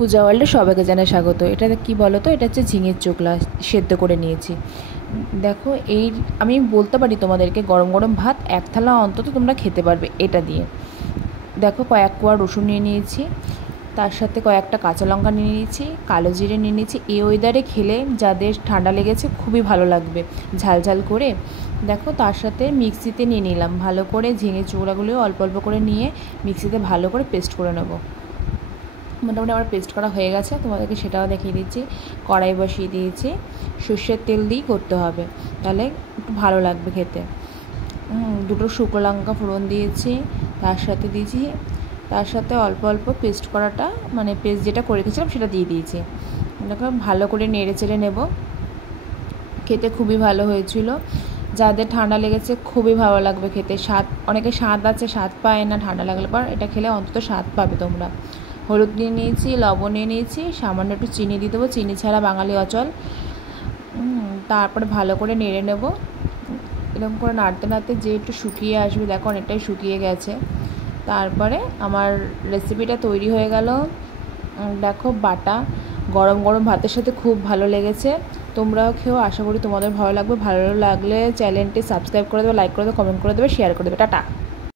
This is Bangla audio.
পূজা ওয়ার্ল্ডে সবাইকে জানাই স্বাগত। এটা কি বলো তো, এটা হচ্ছে ঝিঙের চোখলা সেদ্ধ করে নিয়েছি। দেখো এই আমি বলতে পারি তোমাদেরকে, গরম গরম ভাত এক থালা অন্তত তোমরা খেতে পারবে এটা দিয়ে। দেখো কয়েক কোয়া রসুন নিয়ে নিয়েছি, তার সাথে কয়েকটা কাঁচা লঙ্কা নিয়ে নিয়েছি, কালো জিরে নিয়ে নিয়েছি। এই ওয়েদারে খেলে যাদের ঠান্ডা লেগেছে খুবই ভালো লাগবে ঝাল ঝাল করে। দেখো তার সাথে মিক্সিতে নিয়ে নিলাম ভালো করে, ঝিঙের চোখলাগুলো অল্প অল্প করে নিয়ে মিক্সিতে ভালো করে পেস্ট করে নেবো। মোটামুটি আমার পেস্ট করা হয়ে গেছে, তোমাদেরকে সেটাও দেখিয়ে দিচ্ছি। কড়াই বসিয়ে দিয়েছি, সর্ষের তেল দিয়েই করতে হবে, তাহলে একটু ভালো লাগবে খেতে। দুটো শুকনো লঙ্কা ফোড়ন দিয়েছি, তার সাথে অল্প অল্প পেস্ট করাটা, মানে পেস্ট যেটা করে রেখেছিলাম সেটা দিয়ে দিয়েছি। এটাকে ভালো করে নেড়ে চেড়ে নেব। খেতে খুবই ভালো হয়েছিল। যাদের ঠান্ডা লেগেছে খুবই ভালো লাগবে খেতে। স্বাদ, অনেকে স্বাদ আছে স্বাদ পায় না, ঠান্ডা লাগলে পর এটা খেলে অন্তত স্বাদ পাবে তোমরা। হলুদ নিয়ে নিয়েছি, লবণ নিয়ে নিয়েছি, সামান্য একটু চিনি দিয়ে দেবো, চিনি ছাড়া বাঙালি অচল। তারপরে ভালো করে নেড়ে নেব। এরকম করে নাড়তে নাড়তে যে একটু শুকিয়ে আসবে, দেখো অনেকটাই শুকিয়ে গেছে। তারপরে আমার রেসিপিটা তৈরি হয়ে গেল। দেখো বাটা গরম গরম ভাতের সাথে খুব ভালো লেগেছে। তোমরাও খেয়েও, আশা করি তোমাদের ভালো লাগবে। ভালো লাগলে চ্যানেলটি সাবস্ক্রাইব করে দেবে, লাইক করে দেবে, কমেন্ট করে দেবে, শেয়ার করে দেবে। টাটা।